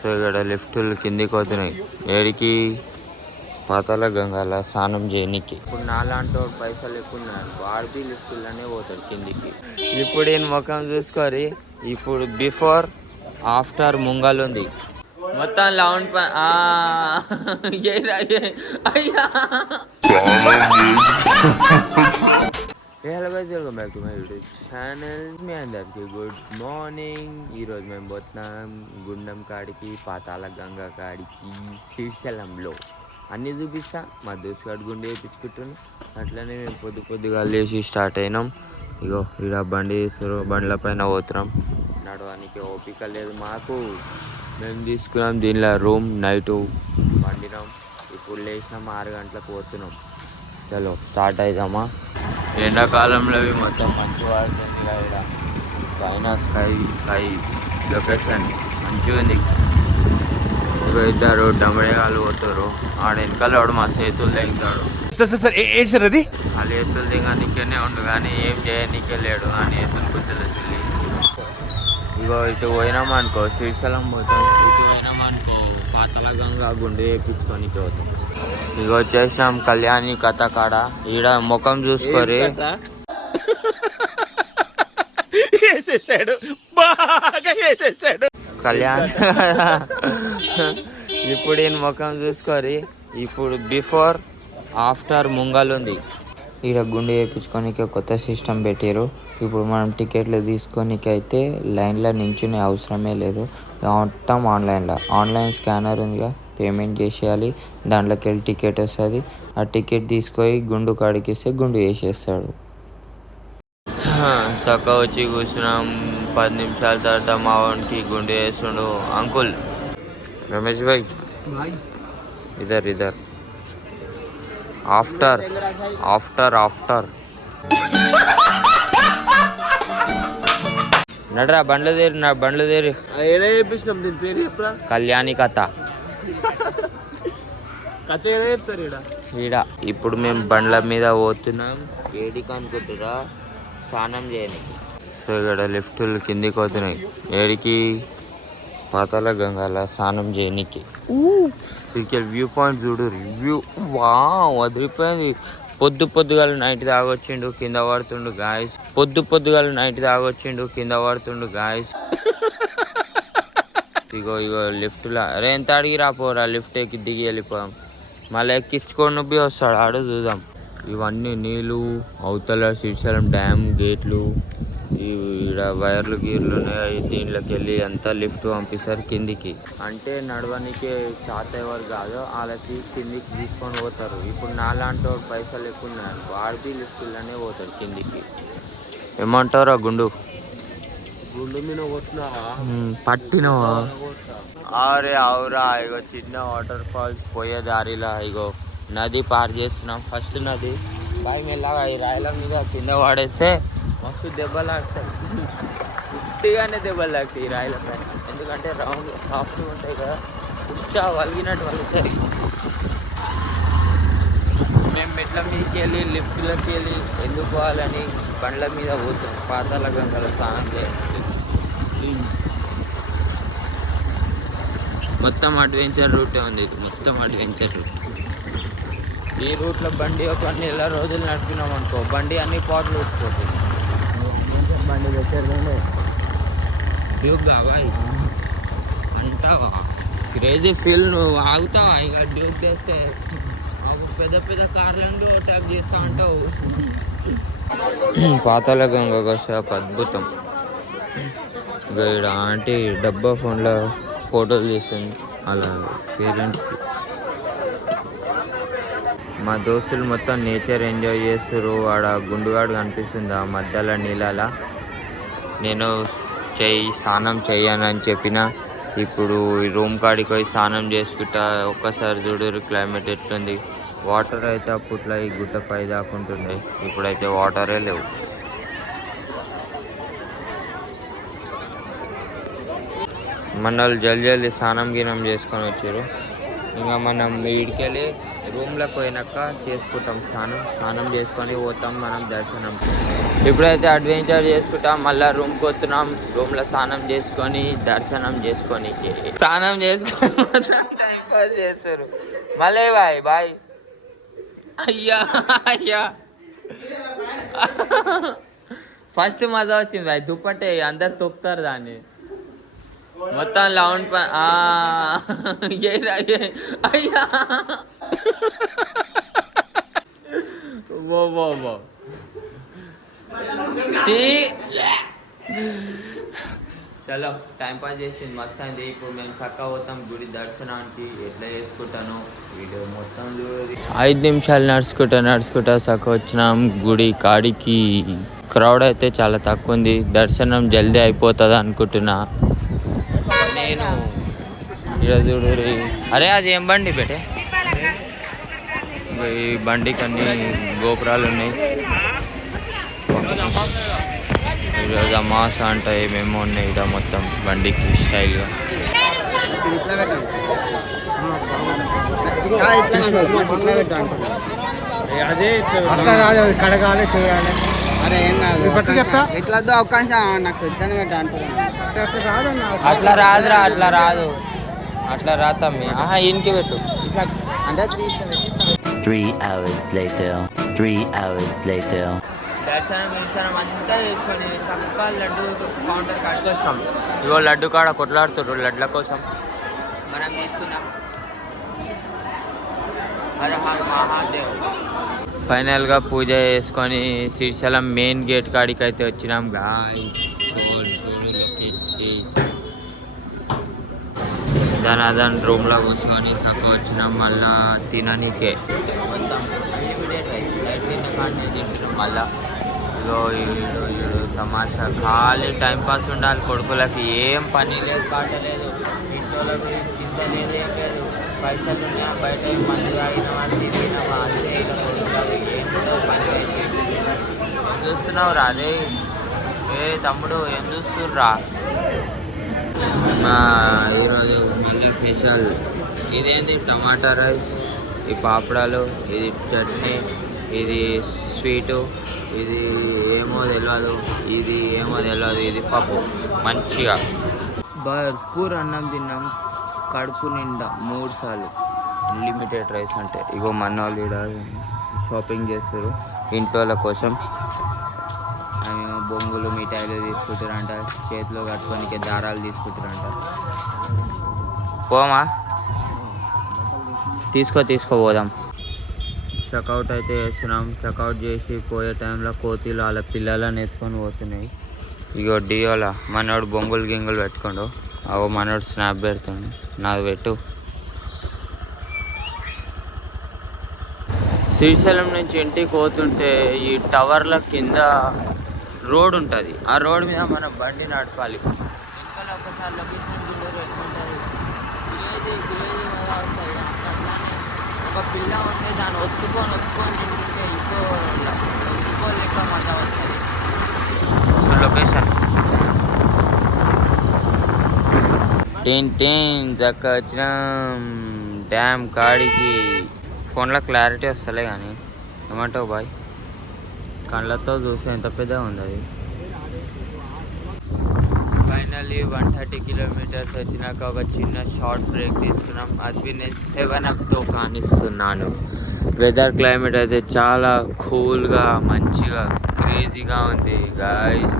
So ఇక్కడ లిఫ్టులు కిందికి పోతున్నాయి ఏడికి పాతాళ గంగాల స్నానం చేయనికి. ఇప్పుడు నాలాంటి పైసలు ఎక్కువ ఉన్నాయనుకో ఆర్బీ లిఫ్టులనే పోతాడు కిందికి. ఇప్పుడు ఈయన ముఖం చూసుకోరి. ఇప్పుడు బిఫోర్ ఆఫ్టర్ ముంగల్ ఉంది మొత్తం లౌండ్ అయ్యా. Hello guys, welcome back to my YouTube channel. మీ అందరికి గుడ్ మార్నింగ్. ఈరోజు మేము పోతున్నాం గుండం కాడికి, పాతాళ గంగా కాడికి, శ్రీశైలంలో అన్నీ చూపిస్తా. మా దోస్తుగాడు గుండె వేయించుకుంటున్నాం. అట్లనే మేము పొద్దుగా లేచి స్టార్ట్ అయినాం. ఇగో ఇలా బండి వేస్తారు, బండ్ల పైన పోతున్నాం. నడవడానికి ఓపిక లేదు మాకు. మేము తీసుకున్నాం దీనిలో రూమ్. నైటు వండినాం. ఇప్పుడు లేచినాం 6 గంటలకు పోతున్నాం. చలో స్టార్ట్ అవుదామా. ఎండాకాలంలో మొత్తం మంచి పడుతుంది కదా. పైన స్కై లొకేషన్ మంచిగా ఉంది. ఇద్దరు డమడేగాలు పోతారు. ఆడ వెనకాల వాడు మా చేతులు దిగుతాడు. అది వాళ్ళ చేతులు దిగనికేనే ఉండు కానీ ఏం చేయనీకే లేడు. అని చేతులు కుర్చీలు వచ్చింది. ఇగో ఇటు పోయినామనుకో శ్రీశైలం పోతాం. ఇటు పోయినామనుకో పాతాళ గంగా గుండె వేయించుకొని పోతాం. ఇక వచ్చేసాం కళ్యాణి కథ కాడ. ఈడ ముఖం చూసుకొని కళ్యాణ్. ఇప్పుడు ఈయన ముఖం చూసుకొని ఇప్పుడు బిఫోర్ ఆఫ్టర్ ముంగల్ ఉంది. ఈడ గుండె వేయించుకోనికి కొత్త సిస్టమ్ పెట్టారు. ఇప్పుడు మనం టికెట్లు తీసుకోనికి అయితే లైన్లో నించునే అవసరమే లేదు. మొత్తం ఆన్లైన్ స్కానర్ ఉందిగా, పేమెంట్ చేసేయాలి. దాంట్లోకి వెళ్ళి టికెట్ వస్తుంది. ఆ టికెట్ తీసుకొని గుండు కాడికి ఇస్తే గుండు వేసేస్తాడు. సక్క వచ్చి కూర్చున్నాం. 10 నిమిషాల తర్వాత మా వానికి గుండు వేస్తుండు. అంకుల్ రమేష్ భాయ్ ఇదర్ ఆఫ్టర్ నడరా బండ్లు దేరి కళ్యాణి కథ ఈడ. ఇప్పుడు మేము బండ్ల మీద పోతున్నాం. ఏడికి అనుకుంటురా స్నానం చేయడానికి. సో ఇక్కడ లిఫ్టులు కిందికి పోతున్నాయి ఏడికి పాతాళ గంగాల స్నానం చేయనికి. ఇక్కడ వ్యూ పాయింట్ చూడు. రివ్యూ వదిలిపోయింది. పొద్దుగాల నైట్ తాగొచ్చిండు కింద పడుతుండు గాయస్. పొద్దుగాల నైట్ తాగొచ్చిండు కింద పడుతుండు గాయస్. ఇగో లిఫ్ట్లో అరే ఎంత అడిగి రాపోరా. లిఫ్ట్ ఎక్కి దిగి వెళ్ళిపోదాం. మళ్ళీ ఎక్కించుకొని నొప్పి వస్తాడు. ఆడు చూద్దాం. ఇవన్నీ నీళ్ళు అవతల శ్రీశైలం డ్యామ్ గేట్లు. ఈడ వైర్లు గీర్లు ఉన్నాయి. దీంట్లోకి వెళ్ళి అంతా లిఫ్ట్ పంపిస్తారు కిందికి. అంటే నడవనికే చాత ఎవరు కాదు వాళ్ళకి కిందికి తీసుకొని పోతారు. ఇప్పుడు నాలాంటి పైసలు ఎక్కువ ఉన్నాయనుకో ఆర్బీ లిఫ్టులనే పోతారు కిందికి. ఏమంటారా గుండు మీద పట్టినవా? అరే అవురా. ఇగో చిన్న వాటర్ ఫాల్స్ పోయే దారిలా ఇగో నది పార్ చేస్తున్నాం. ఫస్ట్ నది బాయ్ మెల్లగా ఈ రాయల మీద కింద పడేస్తే మస్తు దెబ్బలు ఆడతాయి. ఉట్టిగానే దెబ్బలు తాకుతాయి ఈ రాయల పైన. ఎందుకంటే రౌండ్ సాఫ్ట్గా ఉంటాయి కదా, ఉచ్చా వలిగినట్టు వలుగుతాయి. మేము మెట్ల మీదకి వెళ్ళి లిఫ్ట్లోకి వెళ్ళి ఎందుకు పోవాలని బండ్ల మీద పోతాం. పాతాళ గంగల స్నానం చేయాలి. మొత్తం అడ్వెంచర్ రూటే ఉంది. ఇది మొత్తం అడ్వెంచర్ రూట్. ఈ రూట్లో బండి ఒక నెల రోజులు నడిపినాం అనుకో బండి అన్ని పాటలు వేసిపోతుంది. బండి పెట్టారు డ్యూక్ కావాలి అంటావా? Crazy feel. నువ్వు ఆగుతావా ఇక డ్యూక్ చేస్తే? పెద్ద కార్లను ట్యాప్ చేస్తా అంటావు. పాతాళ గంగ ఒక అద్భుతం. ఇక్కడ ఆంటీ డబ్బా ఫోన్లో ఫోటోలు తీస్తుంది అలా పేరెంట్స్కి. మా దోస్తులు మొత్తం నేచర్ ఎంజాయ్ చేస్తారు. ఆడ గుండుగాడు కనిపిస్తుంది ఆ మధ్యలో నీళ్ళలా. నేను స్నానం చెయ్యనని చెప్పిన. ఇప్పుడు ఈ రూమ్ కాడికి పోయి స్నానం చేసుకుంటా. ఒక్కసారి చూడరు క్లైమేట్ ఎట్లుంది. వాటర్ అయితే అప్పట్లో ఈ గుట్ట పై దాకుంటుండే. ఇప్పుడైతే వాటరే లేవు. మన వాళ్ళు జల్దీ స్నానం గినం చేసుకొని వచ్చారు. ఇంకా మనం వీడికెళ్ళి రూమ్లోకి పోయినాక చేసుకుంటాం స్నానం చేసుకొని పోతాం మనం దర్శనం. ఇప్పుడైతే అడ్వెంచర్ చేసుకుంటాం, మళ్ళీ రూమ్కి వస్తున్నాం. రూమ్లో స్నానం చేసుకొని దర్శనం చేసుకొని స్నానం చేసుకొని టైం పాస్ చేస్తారు. మళ్ళీ బాయ్ బాయ్. అయ్యా అయ్యా ఫస్ట్ మజా వచ్చింది బాయ్. దుప్పట్టే అందరు తొక్కుతారు దాన్ని మొత్తం లౌండ్ అయ్యా బో చలో టైం పాస్ చేసింది మస్తు అయింది. ఇప్పుడు మేము చక్కగా పోతాం గుడి దర్శనానికి. ఎట్లా చేసుకుంటాను వీడియో మొత్తం చూడండి. 5 నిమిషాలు నడుచుకుంటా చక్కగా వచ్చినాం గుడి కాడికి. క్రౌడ్ అయితే చాలా తక్కువ ఉంది. దర్శనం జల్దీ అయిపోతుంది అనుకుంటున్నా నేను. ఇక్కడ చూడు. అరే అది ఏం బండి బేటే? ఈ బండికి అన్ని గోపురాలు ఉన్నాయి. ఈరోజు అమాస అంట ఏమేమో ఉన్నాయి ఇక్కడ మొత్తం బండికి స్టైల్గా. కడగాలి చేయాలి. అరే ఏం కాదు, బట్టి చెప్తా. ఎట్లా అవకాశం నాకు ఇట్లానే పెట్టా అట్లా రాదురా, అట్లా రాతమ్మి. ఇంటికి పెట్టు. అంటే 3 hours later. దర్శనం అంతా చేసుకొని చక్కగా లడ్డు కౌంటర్ కాడికి వస్తాం. ఇగో లడ్డు కాడ కొట్లాడుతుర్రు లడ్ల కోసం. మనం తీసుకున్నాం. హర హర మహాదేవ్. ఫైనల్గా పూజ చేసుకొని శ్రీశైలం మెయిన్ గేట్ కాడికి అయితే వచ్చినాం. గాయ్స్ దాని రూమ్లో కూర్చొని చక్కగా వచ్చినాం. మళ్ళా తిననీకే మొత్తం అన్లిమిటెడ్ రైస్. రైట్ తిన్న కానీ తింటున్నాం. మళ్ళా ఇగో తమాషా ఖాళీ టైంపాస్ ఉండాలి. కొడుకులకి ఏం పని లేదు, పాట లేదు, ఇంట్లో చింత లేదు, ఏం లేదు. పైసలు ఉన్నాయా బయట మంది తాగినామా తిరిగినామా అదే ఇలా కొడుకులకి ఏంటో పని అయితే. ఏం చూస్తున్నావు రా? అదే తమ్ముడు ఏం చూస్తుర్రా? ఈరోజు మళ్ళీ స్పెషల్ ఇదేంటి టమాటా రైస్, ఈ పాపడాలు, ఇది చట్నీ, ఇది స్వీటు, ఇది ఏమో తెలియదు, ఇది పప్పు. మంచిగా భర్పూర్ అన్నం తిన్నాం కడుపు నిండా 3 సార్లు. అన్లిమిటెడ్ రైస్ అంటే ఇగో మన వాళ్ళు ఇక్కడ షాపింగ్ చేస్తారు ఇంట్లో వాళ్ళ కోసం. ఆమె బొంగులు మిఠాయిలు తీసుకుంటారంట, చేతిలో కట్టుకోనికి దారాలు తీసుకుంటారంట. పోమా తీసుకోపోదాం. చెక్అవుట్ అయితే చేస్తున్నాం. చెక్అవుట్ చేసి పోయే టైంలో కోతిలు వాళ్ళ పిల్లలని ఎత్తుకొని పోతున్నాయి. ఇగో డియోలా మనోడు బొంగులు గింగులు పెట్టుకోండు. అవో మనోడు స్నాప్ పెడుతుండు. నాది పెట్టు. శ్రీశైలం నుంచి ఇంటికి పోతుంటే ఈ టవర్ల కింద రోడ్ ఉంటుంది. ఆ రోడ్ మీద మనం బండి నడపాలి. ఇంకా ఒకసారి లొకేషన్ చూడరు ఎట్లుంటుంది. ఒక పిల్ల ఉంటే దాన్ని ఒత్తుకొని తింటుంటే ఒత్తుకోలేక మజా వస్తుంది. సో లొకేషన్ చక్కగా వచ్చినాం డ్యామ్ కాడికి. ఫోన్లో క్లారిటీ వస్తలే కానీ ఏమంటావు బాయ్? కళ్ళతో చూస్తే ఎంత పెద్దగా ఉంది అది. ఫైనల్లీ 130 కిలోమీటర్స్ వచ్చినాక ఒక చిన్న షార్ట్ బ్రేక్ తీసుకున్నాం. అది నేను 7 Upతో కానిస్తున్నాను. వెదర్ క్లైమేట్ అయితే చాలా కూల్గా మంచిగా క్రేజీగా ఉంది గాయ్స్.